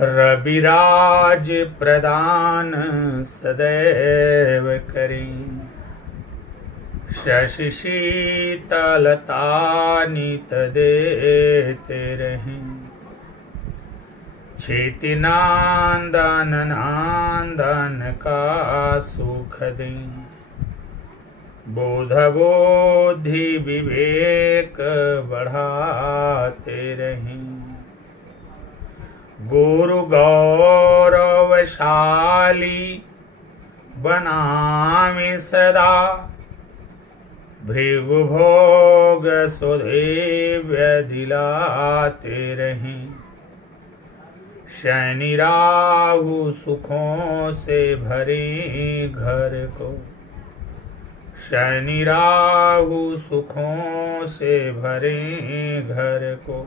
रविराज प्रदान सदैव करें, शशि शीतलता नित देते रहें। छेति नांदन नांदन का सुख दें, बोध बोधि विवेक बढ़ाते रहें। गुरु गौरवशाली बनामि सदा, भृगु भोग सुदेव्य दिलाते रहें। शनि राहु सुखों से भरे घर को, शनि राहु सुखों से भरे घर को,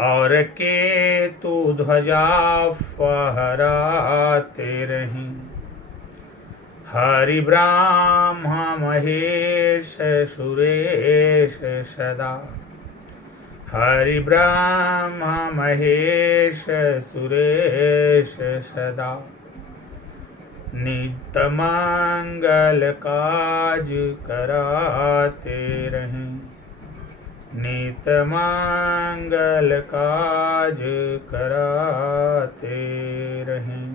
और केतु ध्वजा फहराते रहें। हरि ब्रह्म महेश सुरेश सदा, हरि ब्रह्म महेश सुरेश सदा। नित्य मंगल काज कराते रहें, नित मंगल काज कराते रहें।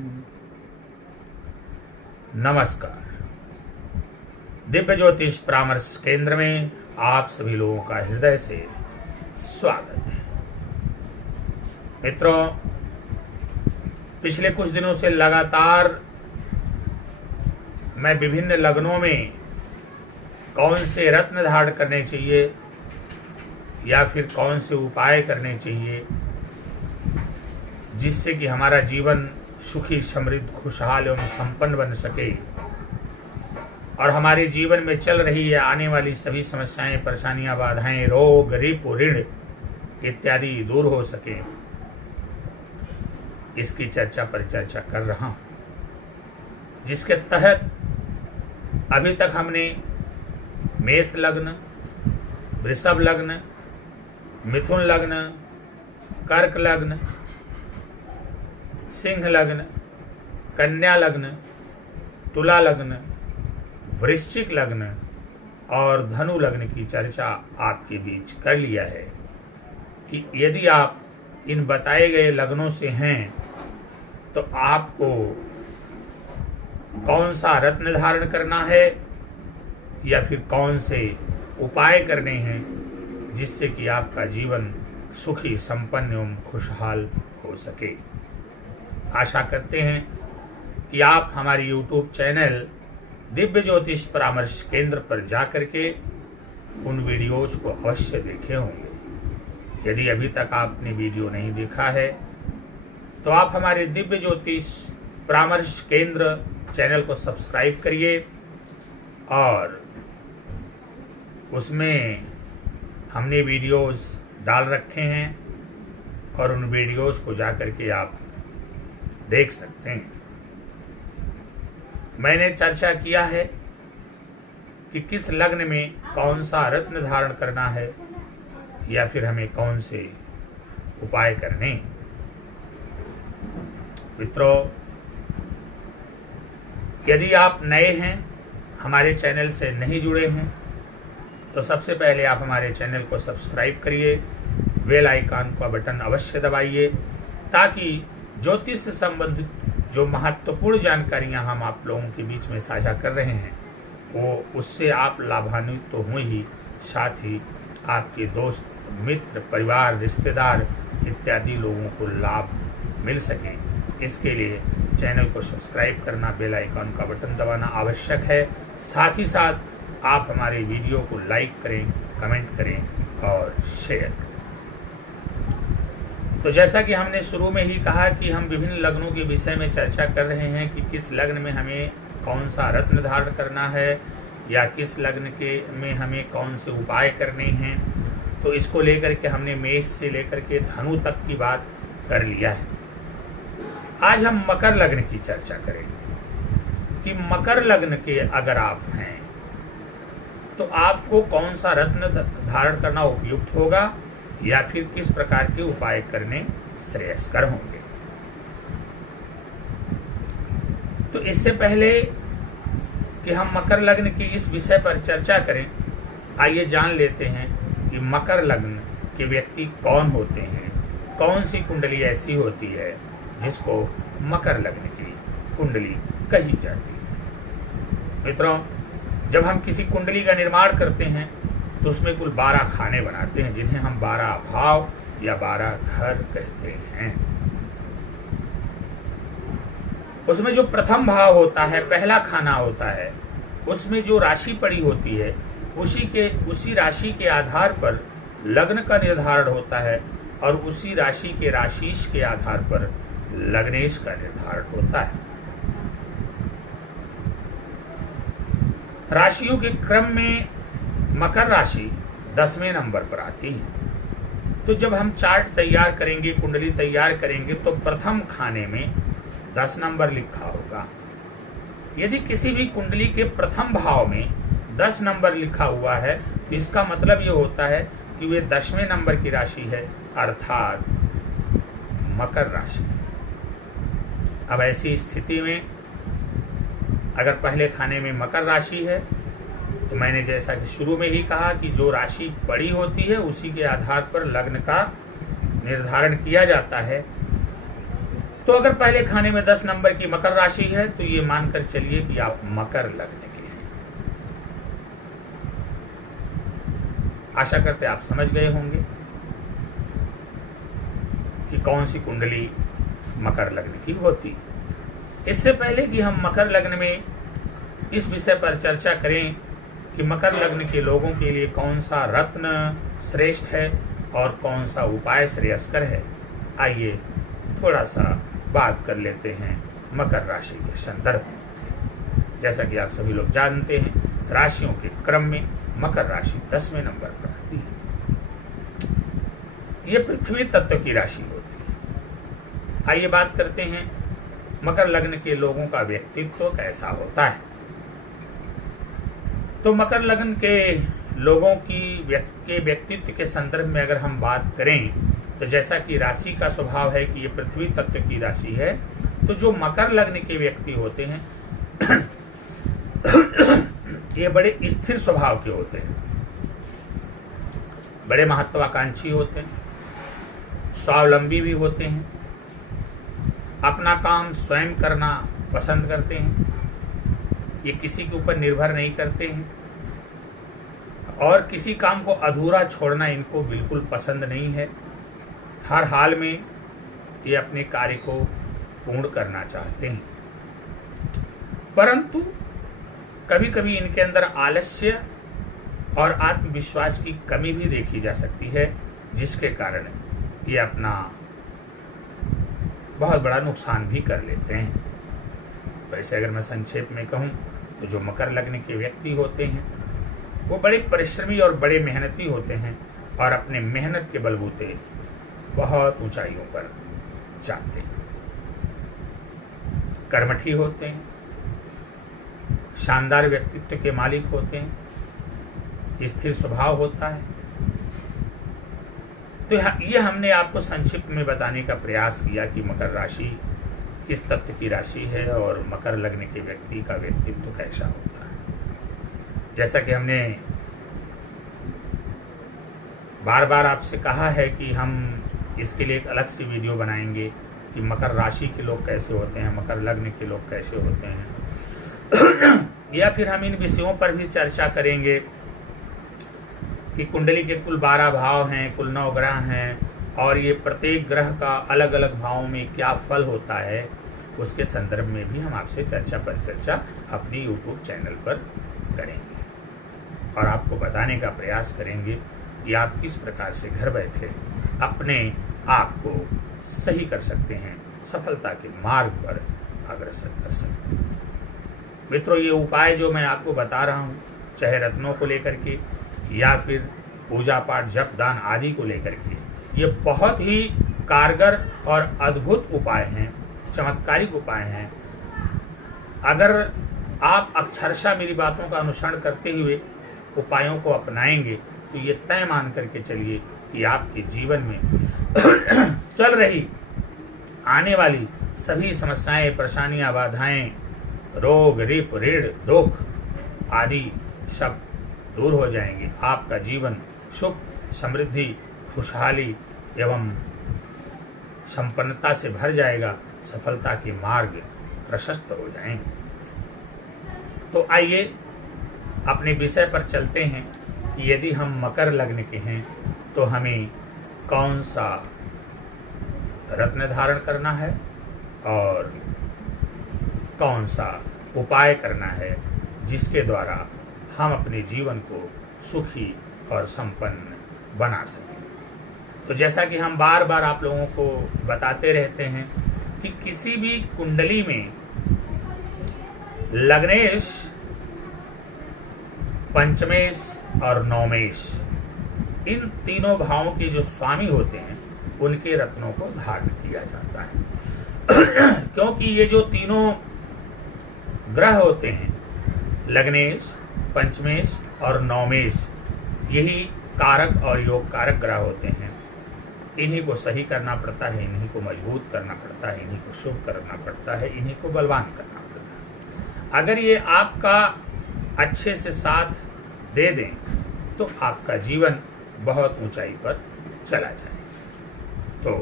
नमस्कार। दिव्य ज्योतिष परामर्श केंद्र में आप सभी लोगों का हृदय से स्वागत है। मित्रों, पिछले कुछ दिनों से लगातार मैं विभिन्न लग्नों में कौन से रत्न धारण करने चाहिए या फिर कौन से उपाय करने चाहिए जिससे कि हमारा जीवन सुखी समृद्ध खुशहाल एवं संपन्न बन सके और हमारे जीवन में चल रही है आने वाली सभी समस्याएं, परेशानियां, बाधाएं, रोग, रिपु, ऋण इत्यादि दूर हो सके, इसकी परिचर्चा कर रहा हूं। जिसके तहत अभी तक हमने मेष लग्न, वृषभ लग्न, मिथुन लग्न, कर्क लग्न, सिंह लग्न, कन्या लग्न, तुला लग्न, वृश्चिक लग्न और धनु लग्न की चर्चा आपके बीच कर लिया है कि यदि आप इन बताए गए लग्नों से हैं तो आपको कौन सा रत्न धारण करना है या फिर कौन से उपाय करने हैं जिससे कि आपका जीवन सुखी, संपन्न एवं खुशहाल हो सके। आशा करते हैं कि आप हमारी YouTube चैनल दिव्य ज्योतिष परामर्श केंद्र पर जाकर के उन वीडियोज को अवश्य देखे होंगे। यदि अभी तक आपने वीडियो नहीं देखा है तो आप हमारे दिव्य ज्योतिष परामर्श केंद्र चैनल को सब्सक्राइब करिए और उसमें हमने वीडियोस डाल रखे हैं और उन वीडियोस को जाकर के आप देख सकते हैं। मैंने चर्चा किया है कि किस लग्न में कौन सा रत्न धारण करना है या फिर हमें कौन से उपाय करने हैं। मित्रों, यदि आप नए हैं, हमारे चैनल से नहीं जुड़े हैं, तो सबसे पहले आप हमारे चैनल को सब्सक्राइब करिए, बेल आइकन का बटन अवश्य दबाइए ताकि ज्योतिष से संबंधित जो महत्वपूर्ण जानकारियां हम आप लोगों के बीच में साझा कर रहे हैं वो उससे आप लाभान्वित तो हुए ही, साथ ही आपके दोस्त, मित्र, परिवार, रिश्तेदार इत्यादि लोगों को लाभ मिल सके। इसके लिए चैनल को सब्सक्राइब करना, बेल आइकन का बटन दबाना आवश्यक है। साथ ही साथ आप हमारे वीडियो को लाइक करें, कमेंट करें और शेयर करें। तो जैसा कि हमने शुरू में ही कहा कि हम विभिन्न लग्नों के विषय में चर्चा कर रहे हैं कि किस लग्न में हमें कौन सा रत्न धारण करना है या किस लग्न के में हमें कौन से उपाय करने हैं। तो इसको लेकर के हमने मेष से लेकर के धनु तक की बात कर लिया है। आज हम मकर लग्न की चर्चा करेंगे कि मकर लग्न के अगर आप हैं तो आपको कौन सा रत्न धारण करना उपयुक्त होगा या फिर किस प्रकार के उपाय करने श्रेयस्कर होंगे। तो इससे पहले कि हम मकर लग्न के इस विषय पर चर्चा करें, आइए जान लेते हैं कि मकर लग्न के व्यक्ति कौन होते हैं, कौन सी कुंडली ऐसी होती है जिसको मकर लग्न की कुंडली कही जाती है। मित्रों, जब हम किसी कुंडली का निर्माण करते हैं तो उसमें कुल 12 खाने बनाते हैं, जिन्हें हम 12 भाव या 12 घर कहते हैं। उसमें जो प्रथम भाव होता है, पहला खाना होता है, उसमें जो राशि पड़ी होती है उसी राशि के आधार पर लग्न का निर्धारण होता है और उसी राशि के राशिश के आधार पर लग्नेश का निर्धारण होता है। राशियों के क्रम में मकर राशि 10वें नंबर पर आती है। तो जब हम चार्ट तैयार करेंगे, कुंडली तैयार करेंगे, तो प्रथम खाने में 10 नंबर लिखा होगा। यदि किसी भी कुंडली के प्रथम भाव में 10 नंबर लिखा हुआ है तो इसका मतलब ये होता है कि वे 10वें नंबर की राशि है, अर्थात मकर राशि। अब ऐसी स्थिति में अगर पहले खाने में मकर राशि है तो मैंने जैसा कि शुरू में ही कहा कि जो राशि बड़ी होती है उसी के आधार पर लग्न का निर्धारण किया जाता है। तो अगर पहले खाने में 10 नंबर की मकर राशि है तो ये मानकर चलिए कि आप मकर लग्न के हैं। आशा करते आप समझ गए होंगे कि कौन सी कुंडली मकर लग्न की होती। इससे पहले कि हम मकर लग्न में इस विषय पर चर्चा करें कि मकर लग्न के लोगों के लिए कौन सा रत्न श्रेष्ठ है और कौन सा उपाय श्रेयस्कर है, आइए थोड़ा सा बात कर लेते हैं मकर राशि के संदर्भ में। जैसा कि आप सभी लोग जानते हैं, राशियों के क्रम में मकर राशि 10वें नंबर पर आती है। यह पृथ्वी तत्व की राशि होती है। आइए बात करते हैं मकर लग्न के लोगों का व्यक्तित्व कैसा होता है। तो मकर लग्न के लोगों के व्यक्तित्व के संदर्भ में अगर हम बात करें तो जैसा कि राशि का स्वभाव है कि ये पृथ्वी तत्व की राशि है, तो जो मकर लग्न के व्यक्ति होते हैं ये बड़े स्थिर स्वभाव के होते हैं, बड़े महत्वाकांक्षी होते हैं, स्वावलंबी भी होते हैं, अपना काम स्वयं करना पसंद करते हैं, ये किसी के ऊपर निर्भर नहीं करते हैं और किसी काम को अधूरा छोड़ना इनको बिल्कुल पसंद नहीं है। हर हाल में ये अपने कार्य को पूर्ण करना चाहते हैं, परंतु कभी कभी इनके अंदर आलस्य और आत्मविश्वास की कमी भी देखी जा सकती है, जिसके कारण ये अपना बहुत बड़ा नुकसान भी कर लेते हैं। वैसे अगर मैं संक्षेप में कहूँ तो जो मकर लग्न के व्यक्ति होते हैं वो बड़े परिश्रमी और बड़े मेहनती होते हैं और अपने मेहनत के बलबूते बहुत ऊंचाइयों पर जाते हैं। कर्मठी होते हैं, शानदार व्यक्तित्व के मालिक होते हैं, स्थिर स्वभाव होता है। तो ये हमने आपको संक्षिप्त में बताने का प्रयास किया कि मकर राशि किस तत्व की राशि है और मकर लग्न के व्यक्ति का व्यक्तित्व कैसा होता है। जैसा कि हमने बार बार आपसे कहा है कि हम इसके लिए एक अलग सी वीडियो बनाएंगे कि मकर राशि के लोग कैसे होते हैं, मकर लग्न के लोग कैसे होते हैं या फिर हम इन विषयों पर भी चर्चा करेंगे कि कुंडली के कुल 12 भाव हैं, कुल 9 ग्रह हैं और ये प्रत्येक ग्रह का अलग अलग भावों में क्या फल होता है, उसके संदर्भ में भी हम आपसे चर्चा परिचर्चा अपनी YouTube चैनल पर करेंगे और आपको बताने का प्रयास करेंगे कि आप किस प्रकार से घर बैठे अपने आप को सही कर सकते हैं, सफलता के मार्ग पर अग्रसर कर सकते हैं। मित्रों, ये उपाय जो मैं आपको बता रहा हूँ, चाहे रत्नों को लेकर के या फिर पूजा पाठ जप दान आदि को लेकर के, ये बहुत ही कारगर और अद्भुत उपाय हैं, चमत्कारिक उपाय हैं। अगर आप अक्षरशः मेरी बातों का अनुसरण करते हुए उपायों को अपनाएंगे तो ये तय मान करके चलिए कि आपके जीवन में चल रही आने वाली सभी समस्याएं, परेशानियां, बाधाएं रोग रिप ऋण दुख आदि सब दूर हो जाएंगे। आपका जीवन सुख समृद्धि खुशहाली एवं संपन्नता से भर जाएगा। सफलता के मार्ग प्रशस्त हो जाएंगे। तो आइए अपने विषय पर चलते हैं कि यदि हम मकर लग्न के हैं तो हमें कौन सा रत्न धारण करना है और कौन सा उपाय करना है जिसके द्वारा हम अपने जीवन को सुखी और संपन्न बना सकें। तो जैसा कि हम बार बार आप लोगों को बताते रहते हैं कि किसी भी कुंडली में लग्नेश पंचमेश और नवमेश इन तीनों भावों के जो स्वामी होते हैं उनके रत्नों को धारण किया जाता है। क्योंकि ये जो तीनों ग्रह होते हैं लग्नेश पंचमेश और नवमेश यही कारक और योग कारक ग्रह होते हैं। इन्हीं को सही करना पड़ता है, इन्हीं को मजबूत करना पड़ता है, इन्हीं को शुभ करना पड़ता है, इन्हीं को बलवान करना पड़ता है। अगर ये आपका अच्छे से साथ दे दें तो आपका जीवन बहुत ऊंचाई पर चला जाए। तो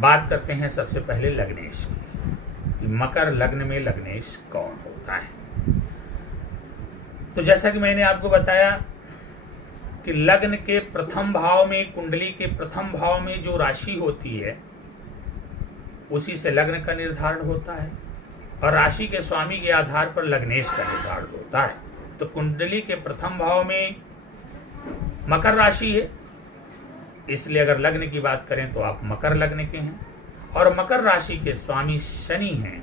बात करते हैं सबसे पहले लग्नेश की। मकर लग्न में लग्नेश कौन होता है? तो जैसा कि मैंने आपको बताया कि लग्न के प्रथम भाव में, कुंडली के प्रथम भाव में जो राशि होती है उसी से लग्न का निर्धारण होता है और राशि के स्वामी के आधार पर लग्नेश का निर्धारण होता है। तो कुंडली के प्रथम भाव में मकर राशि है, इसलिए अगर लग्न की बात करें तो आप मकर लग्न के हैं और मकर राशि के स्वामी शनि हैं,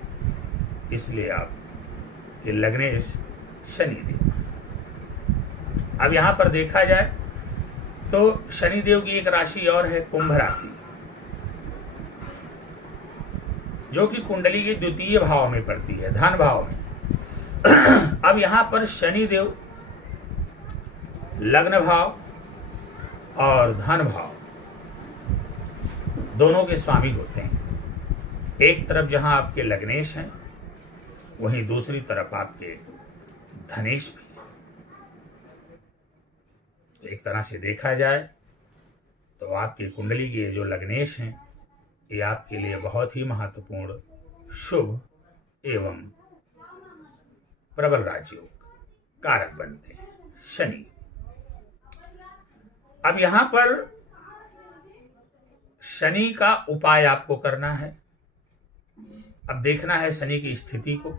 इसलिए आप ये लग्नेश शनि देव। अब यहां पर देखा जाए तो शनि देव की एक राशि और है कुंभ राशि, जो कि कुंडली के द्वितीय भाव में पड़ती है, धन भाव में। अब यहां पर शनि देव लग्न भाव और धन भाव दोनों के स्वामी होते हैं। एक तरफ जहां आपके लग्नेश हैं वहीं दूसरी तरफ आपके धनेश भी हैं। एक तरह से देखा जाए तो आपकी कुंडली के जो लग्नेश हैं ये आपके लिए बहुत ही महत्वपूर्ण शुभ एवं प्रबल राजयोग कारक बनते हैं शनि। अब यहां पर शनि का उपाय आपको करना है। अब देखना है शनि की स्थिति को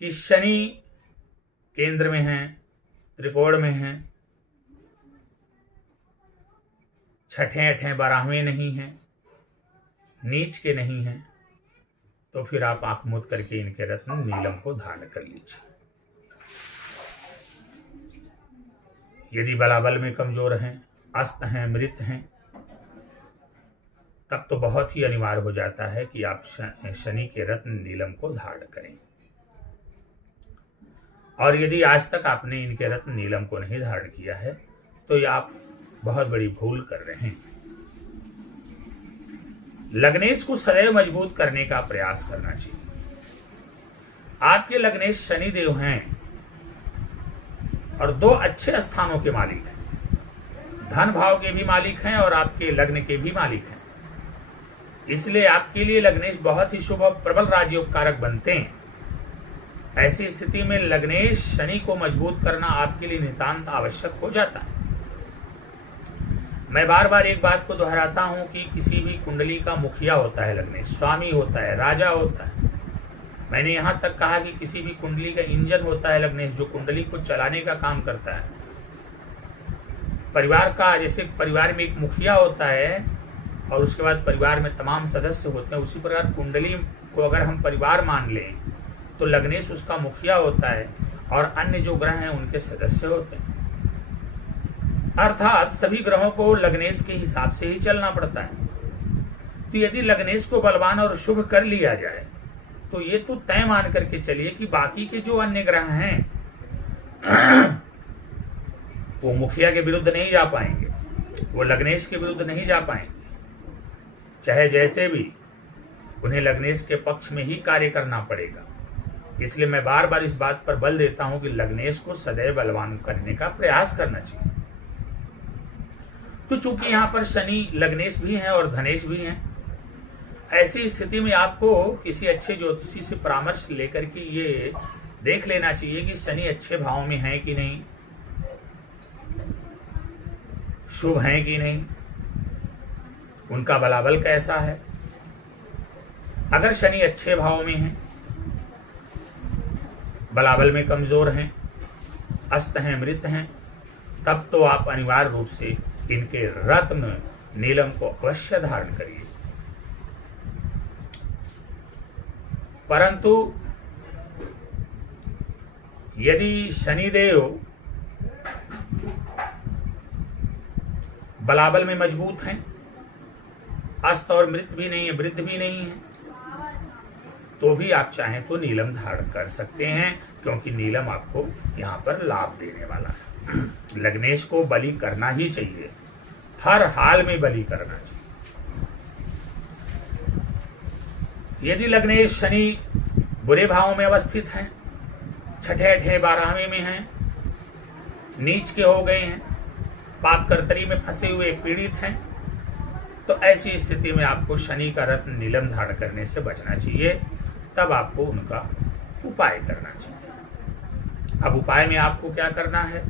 कि शनि केंद्र में है, त्रिकोण में है, छठे अठे बारहवें नहीं है, नीच के नहीं है, तो फिर आप आंख मूंद करके इनके रत्न नीलम को धारण कर लीजिए। यदि बलाबल में कमजोर हैं, अस्त हैं, मृत हैं, तब तो बहुत ही अनिवार्य हो जाता है कि आप शनि के रत्न नीलम को धारण करें। और यदि आज तक आपने इनके रत्न नीलम को नहीं धारण किया है तो ये आप बहुत बड़ी भूल कर रहे हैं। लग्नेश को सदैव मजबूत करने का प्रयास करना चाहिए। आपके लग्नेश शनि देव हैं और दो अच्छे स्थानों के मालिक हैं, धन भाव के भी मालिक हैं और आपके लग्न के भी मालिक हैं। इसलिए आपके लिए लग्नेश बहुत ही शुभ प्रबल राजयोग कारक बनते हैं। ऐसी स्थिति में लग्नेश शनि को मजबूत करना आपके लिए नितांत आवश्यक हो जाता है। मैं बार बार एक बात को दोहराता हूं कि किसी भी कुंडली का मुखिया होता है लग्नेश, स्वामी होता है, राजा होता है। मैंने यहां तक कहा कि किसी भी कुंडली का इंजन होता है लग्नेश, जो कुंडली को चलाने का काम करता है। परिवार का, जैसे परिवार में एक मुखिया होता है और उसके बाद परिवार में तमाम सदस्य होते हैं, उसी प्रकार कुंडली को अगर हम परिवार मान लें तो लग्नेश उसका मुखिया होता है और अन्य जो ग्रह हैं उनके सदस्य होते हैं। अर्थात सभी ग्रहों को लग्नेश के हिसाब से ही चलना पड़ता है। तो यदि लग्नेश को बलवान और शुभ कर लिया जाए तो ये तो तय मान करके चलिए कि बाकी के जो अन्य ग्रह हैं वो मुखिया के विरुद्ध नहीं जा पाएंगे, वो लग्नेश के विरुद्ध नहीं जा पाएंगे। चाहे जैसे भी उन्हें लग्नेश के पक्ष में ही कार्य करना पड़ेगा। इसलिए मैं बार बार इस बात पर बल देता हूं कि लग्नेश को सदैव बलवान करने का प्रयास करना चाहिए। तो चूंकि यहां पर शनि लग्नेश भी हैं और धनेश भी हैं, ऐसी स्थिति में आपको किसी अच्छे ज्योतिषी से परामर्श लेकर के ये देख लेना चाहिए कि शनि अच्छे भाव में है कि नहीं, शुभ है कि नहीं, उनका बलाबल कैसा है। अगर शनि अच्छे भाव में है, बलाबल में कमजोर हैं, अस्त हैं, मृत हैं, तब तो आप अनिवार्य रूप से इनके रत्न नीलम को अवश्य धारण करिए। परंतु यदि शनिदेव बलाबल में मजबूत हैं, अस्त और मृत भी नहीं है, वृद्ध भी नहीं है, तो भी आप चाहें तो नीलम धारण कर सकते हैं, क्योंकि नीलम आपको यहाँ पर लाभ देने वाला है। लग्नेश को बलि करना ही चाहिए, हर हाल में बलि करना चाहिए। यदि लग्नेश शनि बुरे भाव में अवस्थित हैं, छठे अठे 12वें में हैं, नीच के हो गए हैं, पाप कर्तरी में फंसे हुए पीड़ित हैं, तो ऐसी स्थिति में आपको शनि का रत्न नीलम धारण करने से बचना चाहिए। तब आपको उनका उपाय करना चाहिए। अब उपाय में आपको क्या करना है?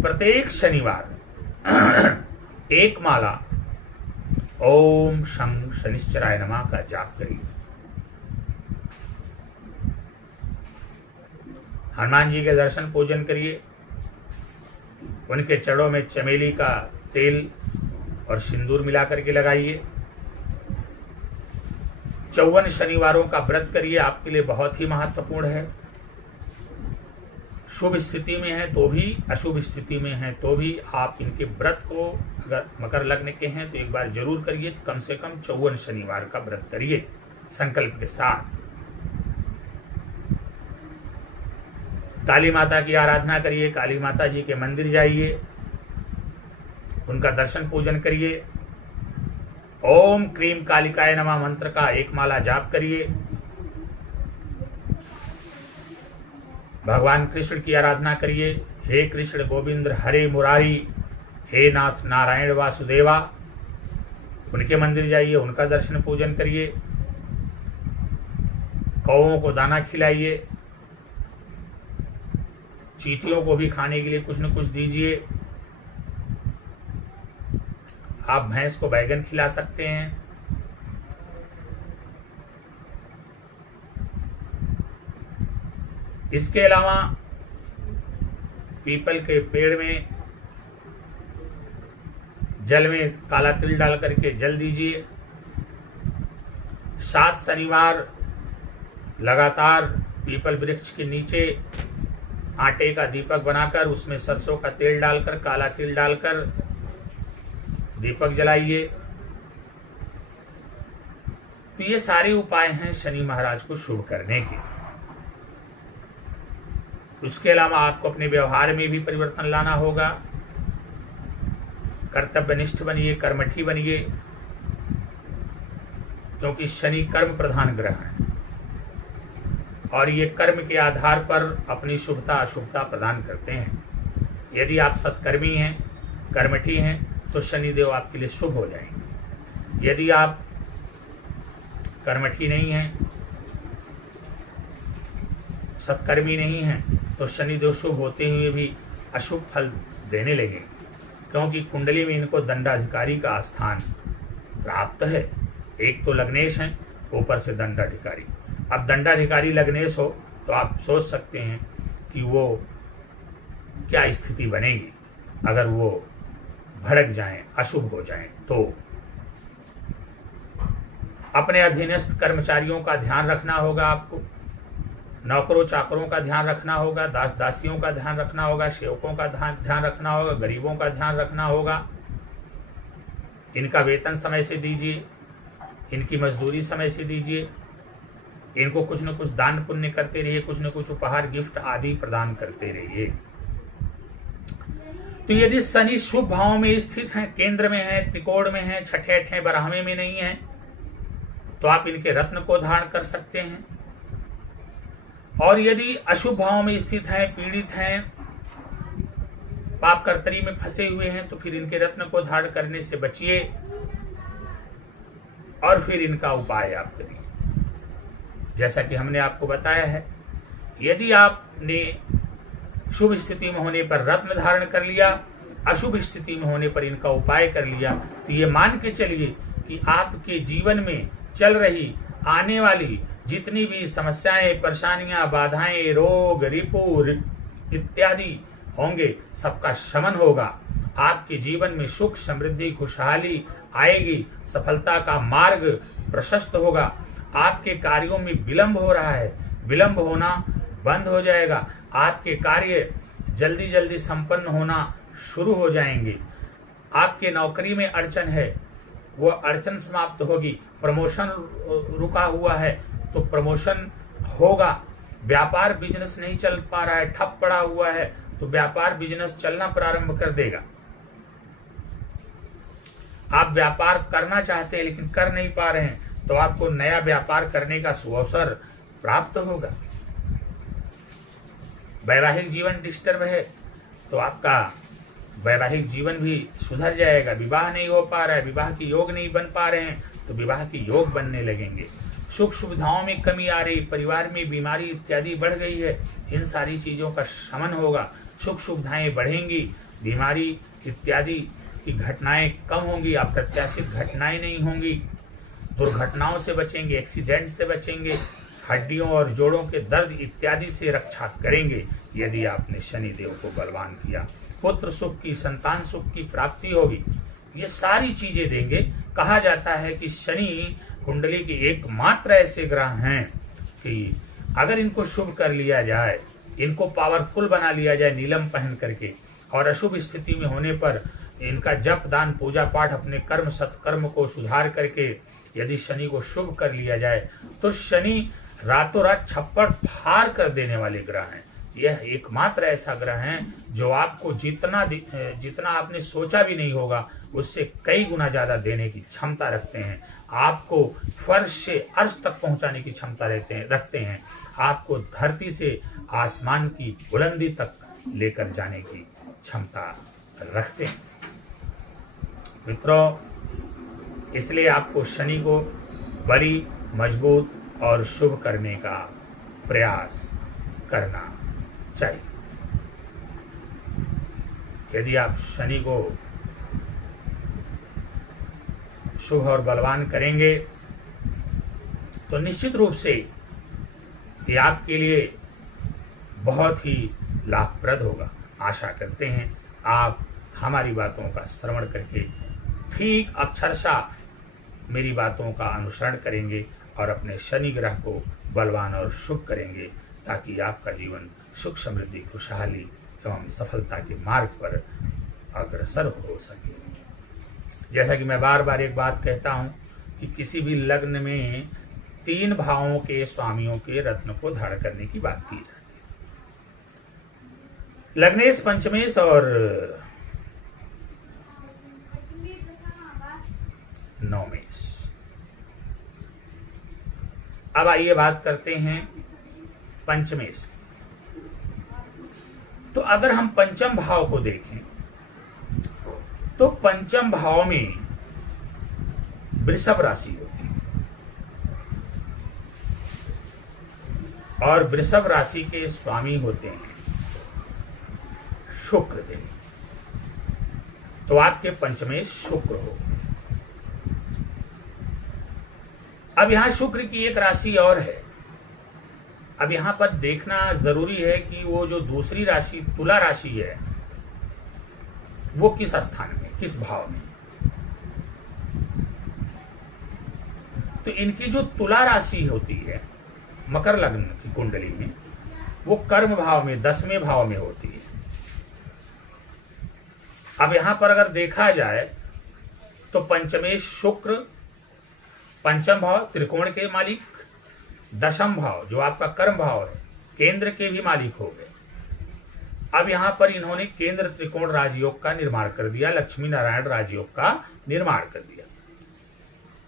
प्रत्येक शनिवार एक माला ओम शं शनिश्चराय नमः का जाप करिए। हनुमान जी के दर्शन पूजन करिए, उनके चरणों में चमेली का तेल और सिंदूर मिला करके लगाइए। 54 शनिवारों का व्रत करिए, आपके लिए बहुत ही महत्वपूर्ण है। शुभ स्थिति में है तो भी, अशुभ स्थिति में है तो भी आप इनके व्रत को, अगर मकर लग्न के हैं तो एक बार जरूर करिए। कम से कम 54 शनिवार का व्रत करिए संकल्प के साथ। काली माता की आराधना करिए, काली माता जी के मंदिर जाइए, उनका दर्शन पूजन करिए। ओम क्रीम कालिकाय नमः मंत्र का एक माला जाप करिए। भगवान कृष्ण की आराधना करिए। हे कृष्ण गोविंद हरे मुरारी, हे नाथ नारायण वासुदेवा, उनके मंदिर जाइए, उनका दर्शन पूजन करिए। कौओं को दाना खिलाइए, चींटियों को भी खाने के लिए कुछ न कुछ दीजिए। आप भैंस को बैगन खिला सकते हैं। इसके अलावा पीपल के पेड़ में जल में काला तिल डाल करके जल दीजिए। 7 शनिवार लगातार पीपल वृक्ष के नीचे आटे का दीपक बनाकर उसमें सरसों का तेल डालकर, काला तिल डालकर दीपक जलाइए। तो ये सारे उपाय हैं शनि महाराज को शुभ करने के। उसके अलावा आपको अपने व्यवहार में भी परिवर्तन लाना होगा। कर्तव्यनिष्ठ बनिए, कर्मठी बनिए, क्योंकि शनि कर्म प्रधान ग्रह है और ये कर्म के आधार पर अपनी शुभता अशुभता प्रदान करते हैं। यदि आप सत्कर्मी हैं, कर्मठी हैं, तो शनिदेव आपके लिए शुभ हो जाएंगे। यदि आप कर्मठी नहीं हैं, सत्कर्मी नहीं हैं, तो शनिदेव शुभ होते हुए भी अशुभ फल देने लगे, क्योंकि कुंडली में इनको दंडाधिकारी का स्थान प्राप्त है। एक तो लग्नेश हैं, ऊपर से दंडाधिकारी। अब दंडाधिकारी लग्नेश हो तो आप सोच सकते हैं कि वो क्या स्थिति बनेगी अगर वो भड़क जाएं, अशुभ हो जाएं। तो अपने अधीनस्थ कर्मचारियों का ध्यान रखना होगा, आपको नौकरों चाकरों का ध्यान रखना होगा, दास दासियों का ध्यान रखना होगा, सेवकों का ध्यान रखना होगा, गरीबों का ध्यान रखना होगा। इनका वेतन समय से दीजिए, इनकी मजदूरी समय से दीजिए, इनको कुछ न कुछ दान पुण्य करते रहिए, कुछ न कुछ उपहार गिफ्ट आदि प्रदान करते रहिए। तो यदि शनि शुभ भाव में स्थित हैं, केंद्र में है, त्रिकोण में है, छठे अठे 12वें में नहीं है, तो आप इनके रत्न को धारण कर सकते हैं। और यदि अशुभ भाव में स्थित हैं, पीड़ित हैं, पाप कर्तरी में फंसे हुए हैं, तो फिर इनके रत्न को धारण करने से बचिए और फिर इनका उपाय आप करिए। जैसा कि हमने आपको बताया है, यदि आपने शुभ स्थिति में होने पर रत्न धारण कर लिया, अशुभ स्थिति में होने पर इनका उपाय कर लिया, तो ये मान के चलिए कि आपके जीवन में चल रही आने वाली जितनी भी समस्याएं, परेशानियां, बाधाएं, रोग, रिपु इत्यादि होंगे, सबका शमन होगा। आपके जीवन में सुख, समृद्धि, खुशहाली आएगी। सफलता का मार्ग प्रशस्त होगा। आपके कार्यों में विलंब हो रहा है, विलंब होना बंद हो जाएगा। आपके कार्य जल्दी जल्दी संपन्न होना शुरू हो जाएंगे। आपके नौकरी में अड़चन है, वो अड़चन समाप्त होगी। प्रमोशन रुका हुआ है तो प्रमोशन होगा। व्यापार बिजनेस नहीं चल पा रहा है, ठप पड़ा हुआ है, तो व्यापार बिजनेस चलना प्रारंभ कर देगा। आप व्यापार करना चाहते हैं लेकिन कर नहीं पा रहे हैं, तो आपको नया व्यापार करने का सुअवसर प्राप्त होगा। वैवाहिक जीवन डिस्टर्ब है तो आपका वैवाहिक जीवन भी सुधर जाएगा। विवाह नहीं हो पा रहा है, विवाह के योग नहीं बन पा रहे हैं, तो विवाह के योग बनने लगेंगे। सुख सुविधाओं में कमी आ रही, परिवार में बीमारी इत्यादि बढ़ गई है, इन सारी चीजों का शमन होगा। सुख सुविधाएं बढ़ेंगी, बीमारी इत्यादि की घटनाएं कम होंगी, अप्रत्याशित घटनाएं नहीं होंगी, दुर्घटनाओं से बचेंगे, एक्सीडेंट से बचेंगे, हड्डियों और जोड़ों के दर्द इत्यादि से रक्षा करेंगे यदि आपने शनि देव को बलवान किया। पुत्र सुख की, संतान सुख की प्राप्ति होगी, ये सारी चीजें देंगे। कहा जाता है कि शनि कुंडली के एकमात्र ऐसे ग्रह हैं कि अगर इनको शुभ कर लिया जाए, इनको पावरफुल बना लिया जाए नीलम पहन करके, और अशुभ स्थिति में होने पर इनका जप, दान, पूजा पाठ, अपने कर्म सत्कर्म को सुधार करके यदि शनि को शुभ कर लिया जाए, तो शनि रातों रात छप्पर फाड़ कर देने वाले ग्रह हैं। यह एकमात्र ऐसा ग्रह है जो आपको जितना आपने सोचा भी नहीं होगा, उससे कई गुना ज्यादा देने की क्षमता रखते हैं। आपको फर्श से अर्श तक पहुंचाने की क्षमता रखते हैं। आपको धरती से आसमान की बुलंदी तक लेकर जाने की क्षमता रखते हैं। मित्रों, इसलिए आपको शनि को बड़ी, मजबूत और शुभ करने का प्रयास करना चाहिए। यदि आप शनि को शुभ और बलवान करेंगे तो निश्चित रूप से ये आपके लिए बहुत ही लाभप्रद होगा। आशा करते हैं आप हमारी बातों का श्रवण करके ठीक अक्षरशः मेरी बातों का अनुसरण करेंगे और अपने शनि ग्रह को बलवान और शुभ करेंगे, ताकि आपका जीवन सुख, समृद्धि, खुशहाली एवं सफलता के मार्ग पर अग्रसर हो सके। जैसा कि मैं बार बार एक बात कहता हूं कि किसी भी लग्न में 3 भावों के स्वामियों के रत्न को धारण करने की बात की जाती है। लग्नेश, पंचमेश और नवमेश। अब आइए बात करते हैं पंचमेश। तो अगर हम पंचम भाव को देखें तो पंचम भाव में वृषभ राशि होती है और वृषभ राशि के स्वामी होते हैं शुक्र देव। तो आपके पंचमेश शुक्र हो। अब यहां शुक्र की एक राशि और है। अब यहां पर देखना जरूरी है कि वो जो दूसरी राशि तुला राशि है वो किस स्थान में, किस भाव में। तो इनकी जो तुला राशि होती है मकर लग्न की कुंडली में, वो कर्म भाव में 10वें भाव में होती है। अब यहां पर अगर देखा जाए तो पंचमेश शुक्र, पंचम भाव त्रिकोण के मालिक, 10म भाव जो आपका कर्म भाव है केंद्र के भी मालिक हो गए। अब यहां पर इन्होंने केंद्र त्रिकोण राजयोग का निर्माण कर दिया, लक्ष्मी नारायण राजयोग का निर्माण कर दिया।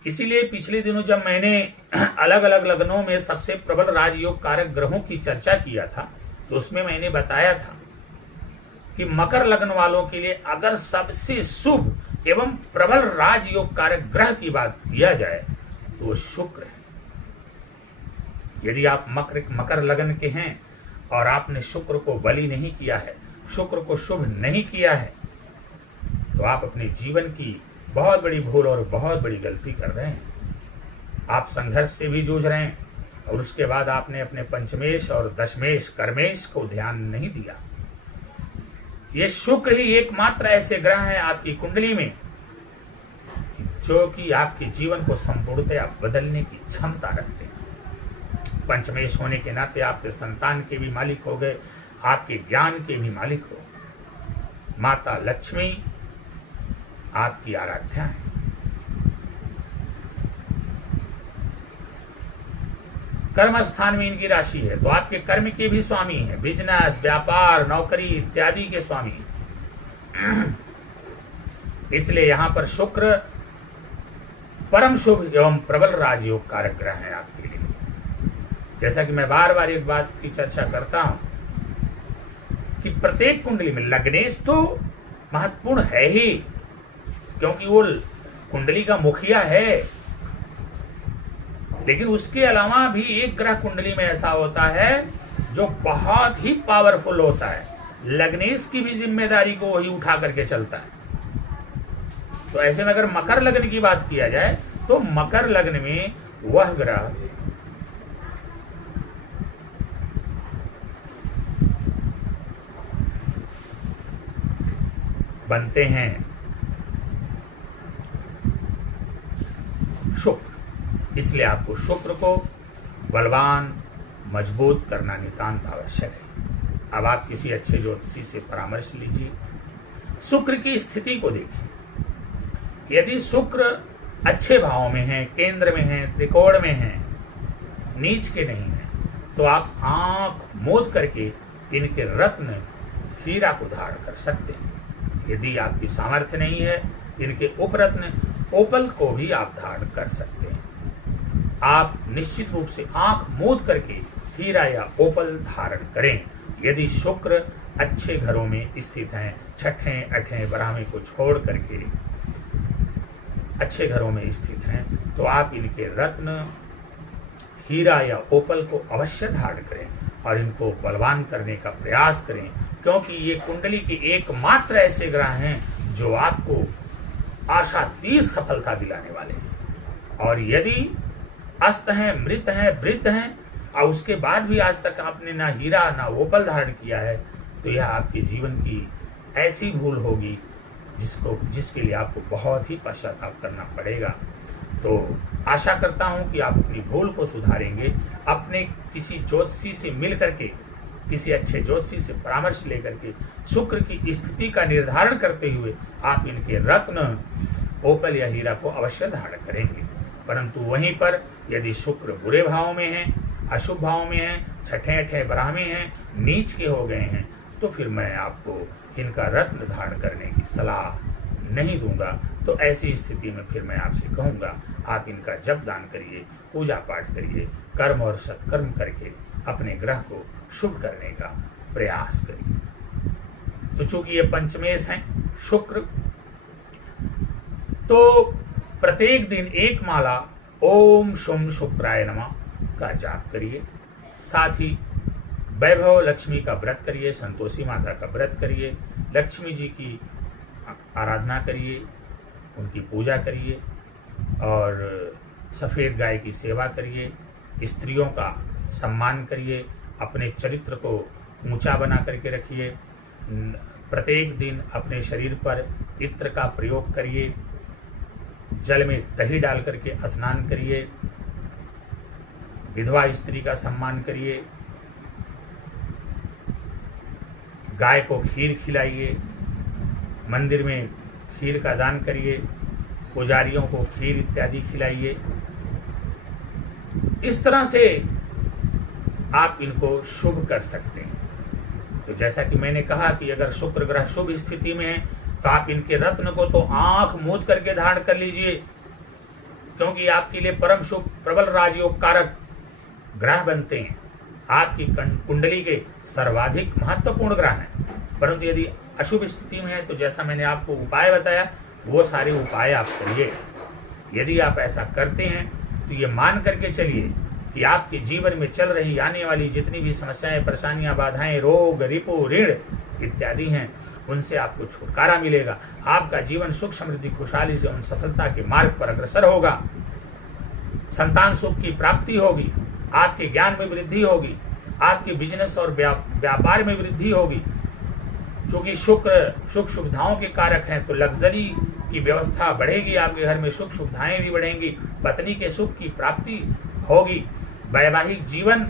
इसीलिए पिछले दिनों जब मैंने अलग अलग लग्नों में सबसे प्रबल राजयोग कारक ग्रहों की चर्चा किया था, तो उसमें मैंने बताया था कि मकर लग्न वालों के लिए अगर सबसे शुभ एवं प्रबल राजयोग कारक ग्रह की बात किया जाए तो वो शुक्र है। यदि आप मकर लग्न के हैं और आपने शुक्र को बलि नहीं किया है, शुक्र को शुभ नहीं किया है, तो आप अपने जीवन की बहुत बड़ी भूल और बहुत बड़ी गलती कर रहे हैं। आप संघर्ष से भी जूझ रहे हैं और उसके बाद आपने अपने पंचमेश और दशमेश कर्मेश को ध्यान नहीं दिया। ये शुक्र ही एकमात्र ऐसे ग्रह हैं आपकी कुंडली में जो कि आपके जीवन को संपूर्णतया बदलने की क्षमता रखते हैं। पंचमेश होने के नाते आपके संतान के भी मालिक हो गए, आपके ज्ञान के भी मालिक हो। माता लक्ष्मी आपकी आराध्या है। कर्म स्थान में इनकी राशि है, तो आपके कर्म के भी स्वामी है, बिजनेस, व्यापार, नौकरी इत्यादि के स्वामी। इसलिए यहां पर शुक्र परम शुभ एवं प्रबल राजयोग कारक ग्रह है आपके लिए। जैसा कि मैं बार बार एक बात की चर्चा करता हूं कि प्रत्येक कुंडली में लग्नेश तो महत्वपूर्ण है ही, क्योंकि वो कुंडली का मुखिया है, लेकिन उसके अलावा भी एक ग्रह कुंडली में ऐसा होता है जो बहुत ही पावरफुल होता है। लग्नेश की भी जिम्मेदारी को वही उठा करके चलता है। तो ऐसे में अगर मकर लग्न की बात किया जाए तो मकर लग्न में वह ग्रह बनते हैं शुक्र। इसलिए आपको शुक्र को बलवान मजबूत करना नितांत आवश्यक है। अब आप किसी अच्छे ज्योतिषी से परामर्श लीजिए, शुक्र की स्थिति को देखिए। यदि शुक्र अच्छे भाव में है, केंद्र में है, त्रिकोण में है, नीच के नहीं है, तो आप आंख मूंद करके इनके रत्न हीरा को धारण कर सकते हैं। यदि आपकी सामर्थ्य नहीं है, इनके उपरत्न ओपल को भी आप धारण कर सकते हैं। आप निश्चित रूप से आंख मूंद करके हीरा या ओपल धारण करें। यदि शुक्र अच्छे घरों में स्थित हैं, छठें, अठें, बारहवें को छोड़ करके अच्छे घरों में स्थित हैं, तो आप इनके रत्न हीरा या ओपल को अवश्य धारण करें और इनको बलवान करने का प्रयास करें, क्योंकि ये कुंडली के एकमात्र ऐसे ग्रह हैं जो आपको आशातीत सफलता दिलाने वाले हैं। और यदि अस्त हैं, मृत हैं, वृद्ध हैं और उसके बाद भी आज तक आपने ना हीरा ना ओपल धारण किया है, तो यह आपके जीवन की ऐसी भूल होगी जिसके लिए आपको बहुत ही पश्चाताप करना पड़ेगा। तो आशा करता हूं कि आप अपनी भूल को सुधारेंगे। अपने किसी ज्योतिषी से मिल करके, किसी अच्छे ज्योतिषी से परामर्श लेकर के शुक्र की स्थिति का निर्धारण करते हुए आप इनके रत्न ओपल या हीरा को अवश्य धारण करेंगे। परंतु वहीं पर यदि शुक्र बुरे भाव में है, अशुभ भाव में है, छठे अठे बारहवें हैं, नीच के हो गए हैं, तो फिर मैं आपको इनका रत्न धारण करने की सलाह नहीं दूंगा। तो ऐसी स्थिति में फिर मैं आपसे कहूंगा आप इनका जप दान करिए, पूजा पाठ करिए, कर्म और सत्कर्म करके अपने ग्रह को शुभ करने का प्रयास करिए। तो चूंकि ये पंचमेश हैं शुक्र, तो प्रत्येक दिन एक माला ओम शुम शुक्राय नमः का जाप करिए। साथ ही वैभव लक्ष्मी का व्रत करिए, संतोषी माता का व्रत करिए, लक्ष्मी जी की आराधना करिए, उनकी पूजा करिए और सफ़ेद गाय की सेवा करिए, स्त्रियों का सम्मान करिए, अपने चरित्र को ऊंचा बना करके रखिए। प्रत्येक दिन अपने शरीर पर इत्र का प्रयोग करिए, जल में दही डाल करके स्नान करिए, विधवा स्त्री का सम्मान करिए, गाय को खीर खिलाइए, मंदिर में खीर का दान करिए, पुजारियों को खीर इत्यादि खिलाइए। इस तरह से आप इनको शुभ कर सकते हैं। तो जैसा कि मैंने कहा कि अगर शुक्र ग्रह शुभ स्थिति में है तो आप इनके रत्न को तो आंख मूंद करके धारण कर लीजिए, क्योंकि आपके लिए परम शुभ प्रबल राजयोग कारक ग्रह बनते हैं, आपकी कुंडली के सर्वाधिक महत्वपूर्ण ग्रह हैं। परंतु यदि अशुभ स्थिति में है तो जैसा मैंने आपको उपाय बताया वो सारे उपाय आप करिए। यदि आप ऐसा करते हैं तो ये मान करके चलिए कि आपके जीवन में चल रही आने वाली जितनी भी समस्याएं, परेशानियां, बाधाएं, रोग, रिपु, ऋण इत्यादि हैं, उनसे आपको छुटकारा मिलेगा। आपका जीवन सुख, समृद्धि, खुशहाली से उन सफलता के मार्ग पर अग्रसर होगा। संतान सुख की प्राप्ति होगी, आपके ज्ञान में वृद्धि होगी, आपके बिजनेस और व्यापार में वृद्धि होगी। क्योंकि शुक्र सुख सुविधाओं के कारक हैं तो लग्जरी की व्यवस्था बढ़ेगी, आपके घर में सुख सुविधाएं भी बढ़ेंगी, पत्नी के सुख की प्राप्ति होगी। वैवाहिक जीवन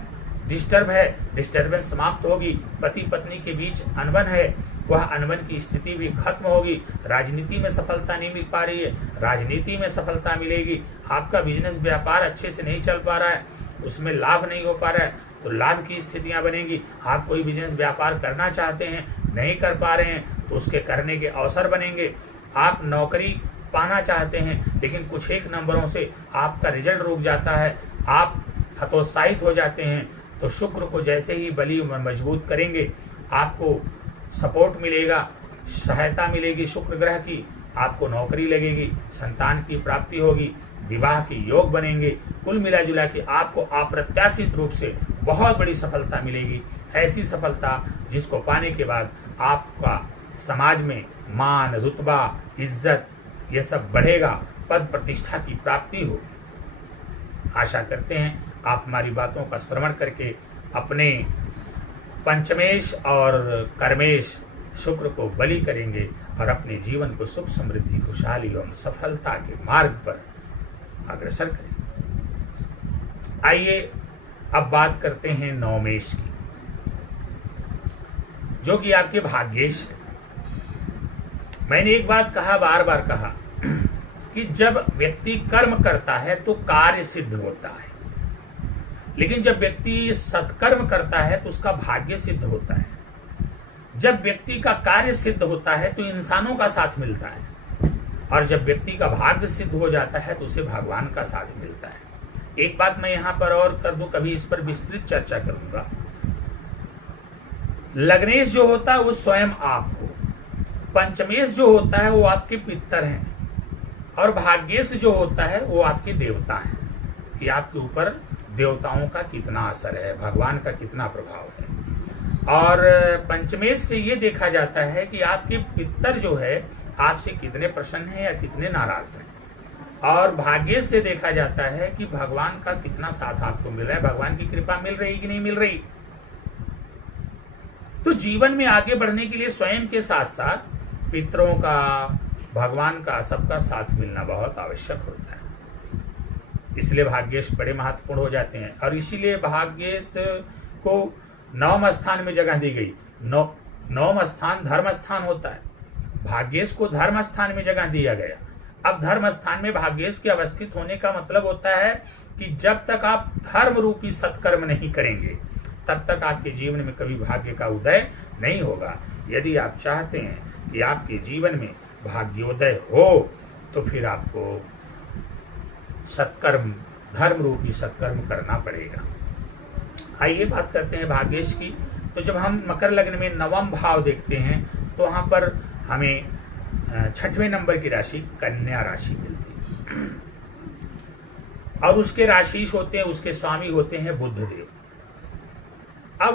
डिस्टर्ब है, डिस्टर्बेंस समाप्त होगी। पति पत्नी के बीच अनबन है, वह अनबन की स्थिति भी खत्म होगी। राजनीति में सफलता नहीं मिल पा रही है, राजनीति में सफलता मिलेगी। आपका बिजनेस व्यापार अच्छे से नहीं चल पा रहा है, उसमें लाभ नहीं हो पा रहा है तो लाभ की स्थितियां बनेगी। आप कोई बिजनेस व्यापार करना चाहते हैं, नहीं कर पा रहे हैं तो उसके करने के अवसर बनेंगे। आप नौकरी पाना चाहते हैं लेकिन कुछ एक नंबरों से आपका रिजल्ट रुक जाता है, आप हतोत्साहित हो जाते हैं, तो शुक्र को जैसे ही बली मजबूत करेंगे आपको सपोर्ट मिलेगा, सहायता मिलेगी शुक्र ग्रह की, आपको नौकरी लगेगी, संतान की प्राप्ति होगी, विवाह के योग बनेंगे। कुल मिला जुला के आपको अप्रत्याशित रूप से बहुत बड़ी सफलता मिलेगी। ऐसी सफलता जिसको पाने के बाद आपका समाज में मान, रुतबा, इज्जत ये सब बढ़ेगा, पद प्रतिष्ठा की प्राप्ति होगी। आशा करते हैं आप हमारी बातों का श्रवण करके अपने पंचमेश और कर्मेश शुक्र को बलि करेंगे और अपने जीवन को सुख, समृद्धि, खुशहाली एवं सफलता के मार्ग पर अग्रसर करें। आइए अब बात करते हैं नवमेश की, जो कि आपके भाग्येश है। मैंने एक बात कहा, बार बार कहा कि जब व्यक्ति कर्म करता है तो कार्य सिद्ध होता है, लेकिन जब व्यक्ति सत्कर्म करता है तो उसका भाग्य सिद्ध होता है। जब व्यक्ति का कार्य सिद्ध होता है तो इंसानों का साथ मिलता है, और जब व्यक्ति का भाग्य सिद्ध हो जाता है तो उसे भगवान का साथ मिलता है। एक बात मैं यहां पर और कर दूं, कभी इस पर विस्तृत चर्चा करूंगा। लग्नेश जो होता है वो स्वयं आप हो, पंचमेश जो होता है वो आपके पितर हैं, और भाग्येश जो होता है वो आपके देवता हैं। कि आपके ऊपर देवताओं का कितना असर है, भगवान का कितना प्रभाव है। और पंचमेश से ये देखा जाता है कि आपके पितर जो है आपसे कितने प्रसन्न हैं या कितने नाराज हैं। और भाग्येश से देखा जाता है कि भगवान का कितना साथ आपको मिल रहा है, भगवान की कृपा मिल रही कि नहीं मिल रही। तो जीवन में आगे बढ़ने के लिए स्वयं के साथ साथ पितरों का, भगवान का, सबका साथ मिलना बहुत आवश्यक होता है। इसलिए भाग्येश बड़े महत्वपूर्ण हो जाते हैं, और इसीलिए भाग्येश को नवम स्थान में जगह दी गई। नवम स्थान धर्म स्थान होता है, भाग्येश को धर्म स्थान में जगह दिया गया। अब धर्म स्थान में भाग्येश के अवस्थित होने का मतलब होता है कि जब तक आप धर्म रूपी सत्कर्म नहीं करेंगे तब तक आपके जीवन में कभी भाग्य का उदय नहीं होगा। यदि आप चाहते हैं कि आपके जीवन में भाग्योदय हो तो फिर आपको सत्कर्म, धर्म रूपी सत्कर्म करना पड़ेगा। आइए बात करते हैं भाग्येश की। तो जब हम मकर लग्न में नवम भाव देखते हैं तो वहां पर हमें 6वें नंबर की राशि कन्या राशि मिलती है, और उसके राशिश होते हैं, उसके स्वामी होते हैं बुध देव। अब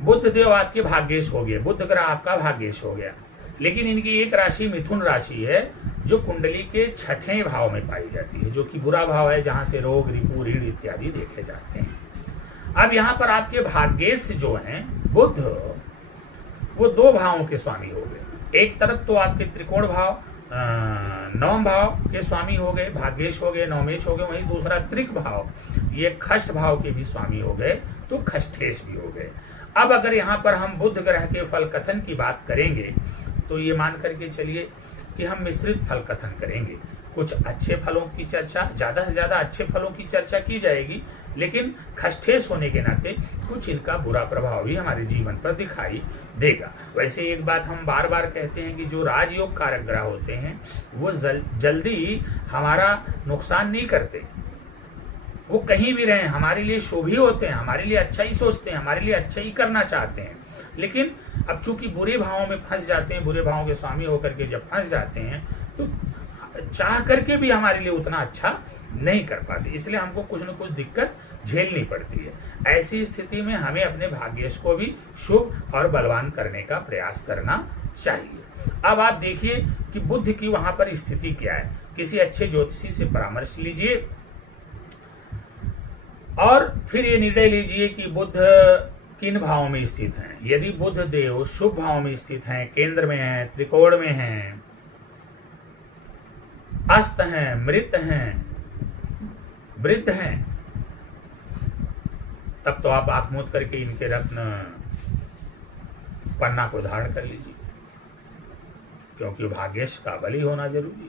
बुध देव आपके भाग्येश हो गए, बुध ग्रह आपका भाग्येश हो गया, लेकिन इनकी एक राशि मिथुन राशि है जो कुंडली के 6ठे भाव में पाई जाती है, जो कि बुरा भाव है, जहां से रोग, रिपु, ऋण इत्यादि देखे जाते हैं। अब यहाँ पर आपके भाग्येश जो हैं बुध, वो 2 भावों के स्वामी हो गए। एक तरफ तो आपके त्रिकोण भाव, नवम भाव के स्वामी हो गए, भाग्येश हो गए, नवमेश हो गए। वहीं दूसरा त्रिक भाव, ये खष्ट भाव के भी स्वामी हो गए, तो खष्ठेश भी हो गए। अब अगर यहाँ पर हम बुध ग्रह के फल कथन की बात करेंगे तो ये मान करके चलिए कि हम मिश्रित फल कथन करेंगे। कुछ अच्छे फलों की चर्चा, ज्यादा से ज्यादा अच्छे फलों की चर्चा की जाएगी, लेकिन खष्ठेश होने के नाते कुछ इनका बुरा प्रभाव भी हमारे जीवन पर दिखाई देगा। वैसे एक बात हम बार बार कहते हैं कि जो राजयोग कारक ग्रह होते हैं वो जल्दी हमारा नुकसान नहीं करते। वो कहीं भी रहें हमारे लिए शुभ ही होते हैं, हमारे लिए अच्छा ही सोचते हैं, हमारे लिए अच्छा ही करना चाहते हैं। लेकिन अब चूंकि बुरे भावों में फंस जाते हैं, बुरे भावों के स्वामी होकर के जब फंस जाते हैं तो चाह करके भी हमारे लिए उतना अच्छा नहीं कर पाते, इसलिए हमको कुछ न कुछ दिक्कत झेलनी पड़ती है। ऐसी स्थिति में हमें अपने भाग्येश को भी शुभ और बलवान करने का प्रयास करना चाहिए। अब आप देखिए कि बुध की वहां पर स्थिति क्या है। किसी अच्छे ज्योतिषी से परामर्श लीजिए और फिर ये निर्णय लीजिए कि बुध किन भावों में स्थित हैं। यदि बुध देव शुभ भाव में स्थित हैं, केंद्र में हैं, त्रिकोण में हैं, अस्त हैं, मृत हैं, वृद्ध हैं, तब तो आप आंख मूंद करके इनके रत्न पन्ना को धारण कर लीजिए, क्योंकि भाग्येश का बली होना जरूरी है।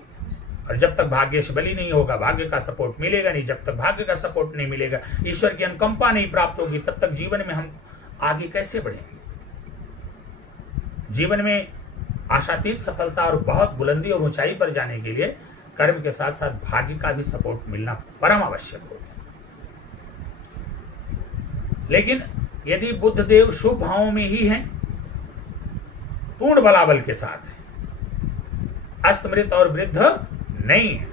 और जब तक भाग्येश बली नहीं होगा, भाग्य का सपोर्ट मिलेगा नहीं, जब तक भाग्य का सपोर्ट नहीं मिलेगा, ईश्वर की अनुकंपा नहीं प्राप्त होगी, तब तक जीवन में हम आगे कैसे बढ़ेंगे। जीवन में आशातीत सफलता और बहुत बुलंदी और ऊंचाई पर जाने के लिए कर्म के साथ साथ भाग्य का भी सपोर्ट मिलना परम आवश्यक होता है। लेकिन यदि बुध देव शुभ भावों में ही हैं, पूर्ण बलाबल के साथ है, अस्तमृत और वृद्ध नहीं है,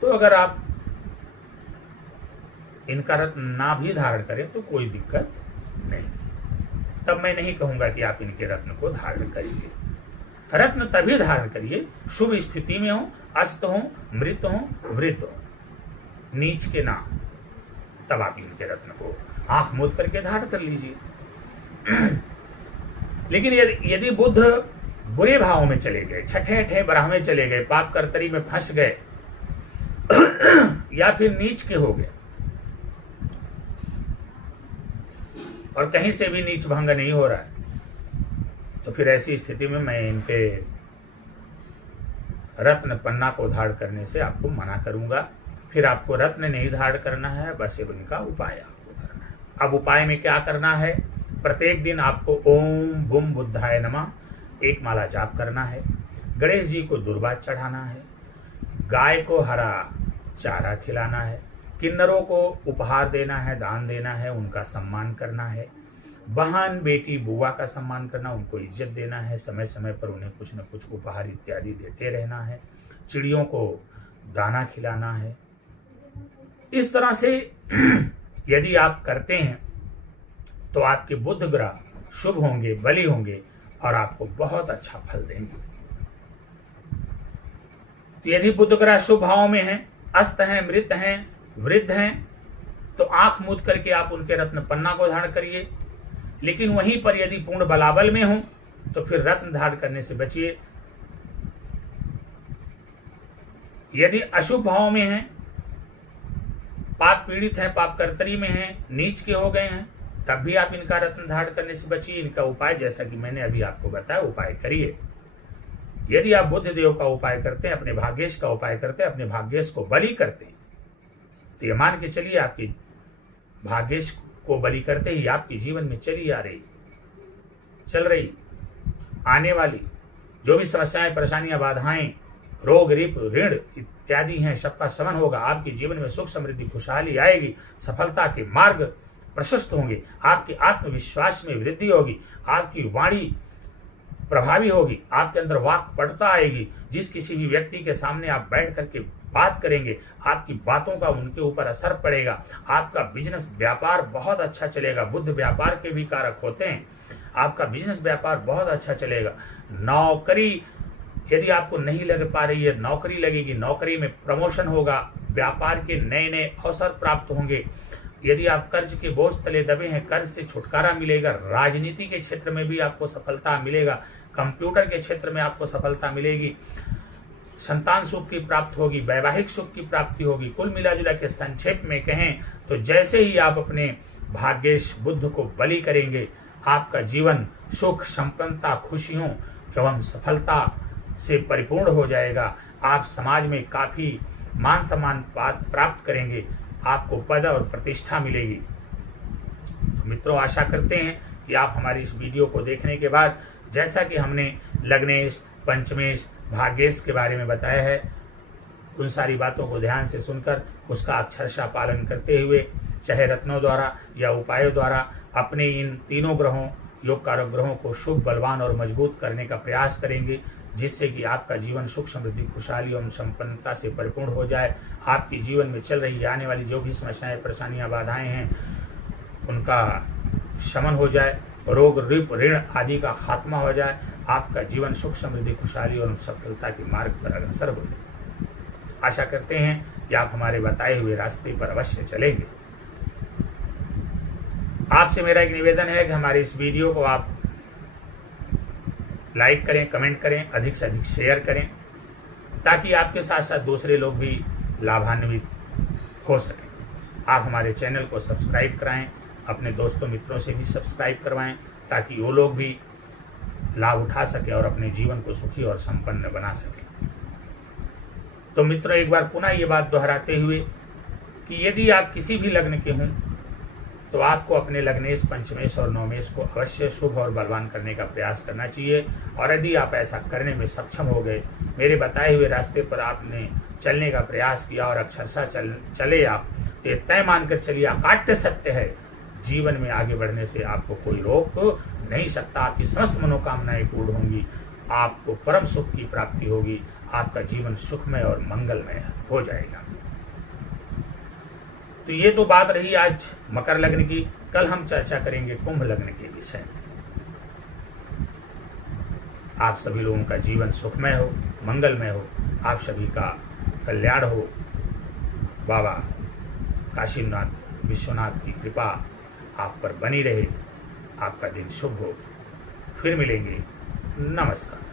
तो अगर आप इनका रत्न ना भी धारण करें तो कोई दिक्कत नहीं। तब मैं नहीं कहूंगा कि आप इनके रत्न को धारण करिए। रत्न तभी धारण करिए शुभ स्थिति में हो, अस्त हो, मृत हो, वृद्ध हो, नीच के ना, तब आप इनके रत्न को आंख मूंद करके धारण कर लीजिए। लेकिन यदि बुध बुरे भावों में चले गए, छठे अठे बराह में चले गए, पाप कर्तरी में फंस गए या फिर नीच के हो गए और कहीं से भी नीच भंग नहीं हो रहा है, तो फिर ऐसी स्थिति में मैं इनके रत्न पन्ना को धारण करने से आपको मना करूंगा। फिर आपको रत्न नहीं धारण करना है, बस इनका उपाय आपको करना है। अब उपाय में क्या करना है? प्रत्येक दिन आपको ओम बुम बुद्धाय नमः एक माला जाप करना है, गणेश जी को दुर्वा चढ़ाना है, गाय को हरा चारा खिलाना है, किन्नरों को उपहार देना है, दान देना है, उनका सम्मान करना है, बहन बेटी बुआ का सम्मान करना, उनको इज्जत देना है, समय समय पर उन्हें कुछ न कुछ उपहार इत्यादि देते रहना है, चिड़ियों को दाना खिलाना है। इस तरह से यदि आप करते हैं तो आपके बुध ग्रह शुभ होंगे, बली होंगे और आपको बहुत अच्छा फल देंगे। तो यदि बुध ग्रह शुभ भाव में हैं, अस्त हैं, मृत हैं, वृद्ध हैं, तो आंख मूंद करके आप उनके रत्न पन्ना को धारण करिए। लेकिन वहीं पर यदि पूर्ण बलाबल में हो तो फिर रत्न धारण करने से बचिए। यदि अशुभ भाव में हैं, पाप पीड़ित हैं, पाप कर्तरी में हैं, नीच के हो गए हैं, तब भी आप इनका रत्न धारण करने से बचिए। इनका उपाय जैसा कि मैंने अभी आपको बताया, उपाय करिए। यदि आप बुध देव का उपाय करते हैं, अपने भाग्येश का उपाय करते हैं, अपने भाग्येश को बलि करते हैं, तो ये मान के चलिए आपकी भाग्येश को बलि करते ही आपके जीवन में चल रही आने वाली जो भी समस्याएं, परेशानियां, बाधाएं, रोग, रिप, ऋण इत्यादि हैं, सबका शमन होगा। आपके जीवन में सुख, समृद्धि, खुशहाली आएगी, सफलता के मार्ग प्रशस्त होंगे, आपके आत्मविश्वास में वृद्धि होगी, आपकी वाणी प्रभावी होगी, आपके अंदर वाक पटुता आएगी। जिस किसी भी व्यक्ति के सामने आप बैठ करके बात करेंगे, आपकी बातों का उनके ऊपर असर पड़ेगा, आपका बिजनेस व्यापार बहुत अच्छा चलेगा। बुध व्यापार के भी कारक होते हैं, आपका बिजनेस व्यापार बहुत अच्छा चलेगा। नौकरी यदि आपको नहीं लग पा रही है, नौकरी लगेगी, नौकरी में प्रमोशन होगा, व्यापार के नए नए अवसर प्राप्त होंगे। यदि आप कर्ज के बोझ तले दबे हैं, कर्ज से छुटकारा मिलेगा। राजनीति के क्षेत्र में भी आपको सफलता मिलेगा, कंप्यूटर के क्षेत्र में आपको सफलता मिलेगी, संतान सुख की प्राप्ति होगी, वैवाहिक सुख की प्राप्ति होगी। कुल मिलाजुला के संक्षेप में कहें तो जैसे ही आप अपने भाग्येश बुध को बलि करेंगे, आपका जीवन सुख, संपन्नता, खुशियों एवं सफलता से परिपूर्ण हो जाएगा। आप समाज में काफी मान सम्मान प्राप्त करेंगे, आपको पद और प्रतिष्ठा मिलेगी। तो मित्रों, आशा करते हैं कि आप हमारी इस वीडियो को देखने के बाद, जैसा कि हमने लग्नेश, पंचमेश, भाग्येश के बारे में बताया है, उन सारी बातों को ध्यान से सुनकर उसका अक्षरशः पालन करते हुए, चाहे रत्नों द्वारा या उपायों द्वारा, अपने इन तीनों ग्रहों, योग कारक ग्रहों को शुभ, बलवान और मजबूत करने का प्रयास करेंगे, जिससे कि आपका जीवन सुख, समृद्धि, खुशहाली एवं संपन्नता से परिपूर्ण हो जाए। आपके जीवन में चल रही आने वाली जो भी समस्याएं, परेशानियां, बाधाएं हैं, उनका शमन हो जाए, रोग, ऋण आदि का खात्मा हो जाए, आपका जीवन सुख, समृद्धि, खुशहाली और सफलता के मार्ग पर अग्रसर हो जाए। आशा करते हैं कि आप हमारे बताए हुए रास्ते पर अवश्य चलेंगे। आपसे मेरा एक निवेदन है कि हमारे इस वीडियो को आप लाइक करें, कमेंट करें, अधिक से अधिक शेयर करें, ताकि आपके साथ साथ दूसरे लोग भी लाभान्वित हो सकें। आप हमारे चैनल को सब्सक्राइब कराएं, अपने दोस्तों मित्रों से भी सब्सक्राइब करवाएं, ताकि वो लोग भी लाभ उठा सकें और अपने जीवन को सुखी और संपन्न बना सकें। तो मित्रों, एक बार पुनः ये बात दोहराते हुए कि यदि आप किसी भी लग्न के हों, तो आपको अपने लग्नेश, पंचमेश और नवमेश को अवश्य शुभ और बलवान करने का प्रयास करना चाहिए। और यदि आप ऐसा करने में सक्षम हो गए, मेरे बताए हुए रास्ते पर आपने चलने का प्रयास किया और अक्षरशः चले आप, तो तय मानकर चलिए, अकाट्य सत्य है, जीवन में आगे बढ़ने से आपको कोई रोक नहीं सकता। आपकी समस्त मनोकामनाएं पूर्ण होंगी, आपको परम सुख की प्राप्ति होगी, आपका जीवन सुखमय और मंगलमय हो जाएगा। तो ये तो बात रही आज मकर लग्न की। कल हम चर्चा करेंगे कुंभ लग्न के विषय में। आप सभी लोगों का जीवन सुखमय हो, मंगलमय हो, आप सभी का कल्याण हो। बाबा काशीनाथ विश्वनाथ की कृपा आप पर बनी रहे। आपका दिन शुभ हो। फिर मिलेंगे। नमस्कार।